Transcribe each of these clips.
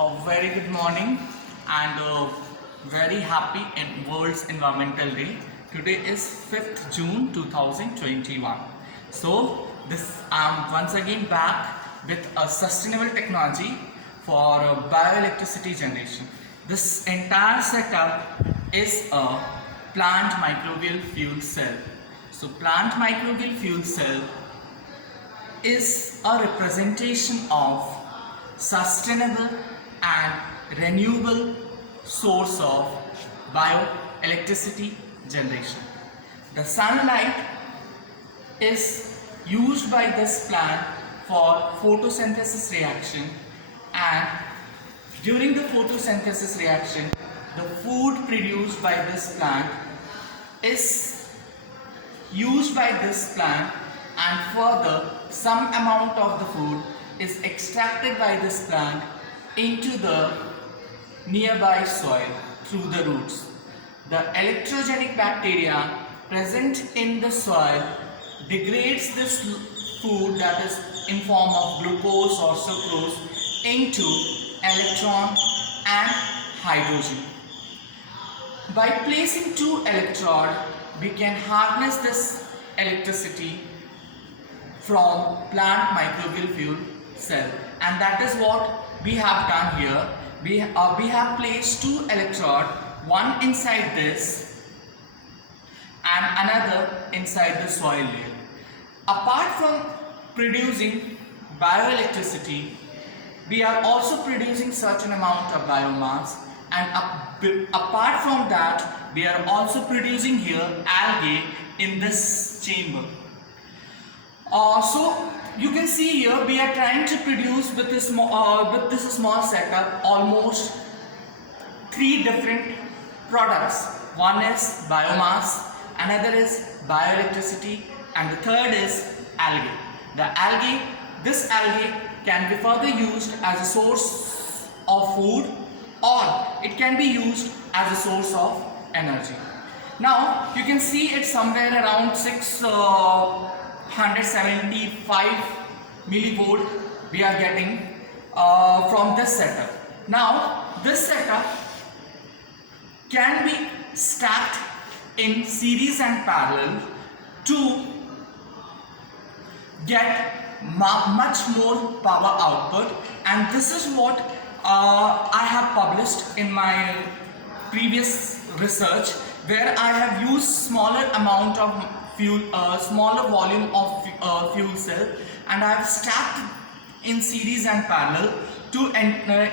a very good morning and very happy in World's Environmental Day. Today is 5th June 2021. So this I'm once again back with a sustainable technology for bioelectricity generation. This entire setup is a plant microbial fuel cell. So plant microbial fuel cell is a representation of sustainable and renewable source of bioelectricity generation. The sunlight is used by this plant for photosynthesis reaction, and during the photosynthesis reaction the food produced by this plant is used by this plant, and further some amount of the food is extracted by this plant into the nearby soil through the roots. The electrogenic bacteria present in the soil degrades this food, that is in form of glucose or sucrose, into electron and hydrogen. By placing two electrodes, we can harness this electricity from plant microbial fuel cell, and that is what we have done here. We have placed two electrodes, one inside this and another inside the soil layer. Apart from producing bioelectricity, we are also producing certain amount of biomass, and apart from that we are also producing here algae in this chamber. So you can see here we are trying to produce with this small setup almost three different products. One is biomass, another is bioelectricity, and the third is algae. This algae can be further used as a source of food, or it can be used as a source of energy. Now you can see it's somewhere around 675 millivolt we are getting from this setup. Now this setup can be stacked in series and parallel to get much more power output, and this is what I have published in my previous research, where I have used smaller amount of fuel, smaller volume of fuel cell, and I have stacked in series and parallel to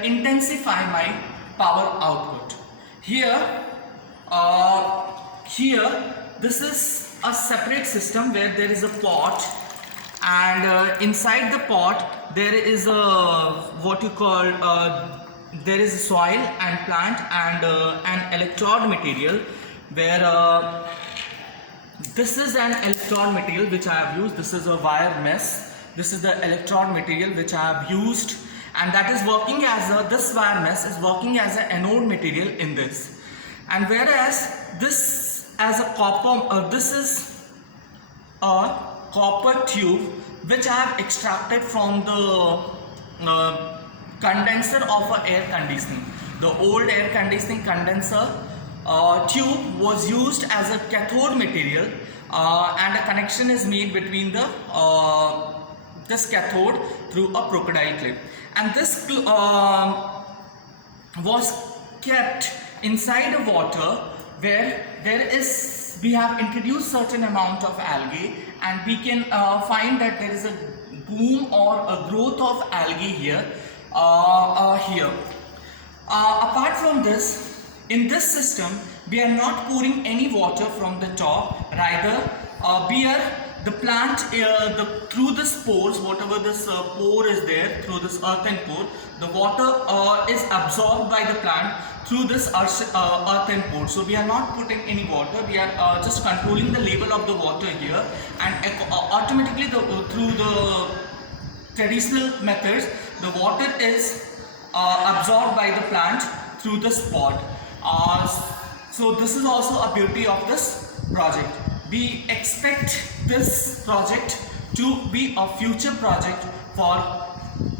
intensify my power output. Here this is a separate system where there is a pot, and inside the pot there is a there is a soil and plant and an electrode material, where this is an electrode material which I have used. This is a wire mesh. This is the electrode material which I have used, and that is working as this wire mesh is working as an anode material in this. And whereas this as a copper, this is a copper tube which I have extracted from the condenser of air conditioning. The old air conditioning condenser tube was used as a cathode material, and a connection is made between the this cathode through a crocodile clip, and this was kept inside the water, where we have introduced certain amount of algae, and we can find that there is a boom or a growth of algae here. Apart from this, in this system we are not pouring any water from the top, rather the plant through the spores, whatever this pore is there, through this earthen pore, the water is absorbed by the plant through this earthen pore. So we are not putting any water, we are just controlling the level of the water here, and automatically through the traditional methods the water is absorbed by the plant through the spot. So this is also a beauty of this project. We expect this project to be a future project for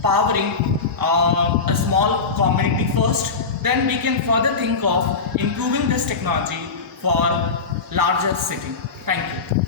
powering a small community first, then we can further think of improving this technology for larger city. Thank you.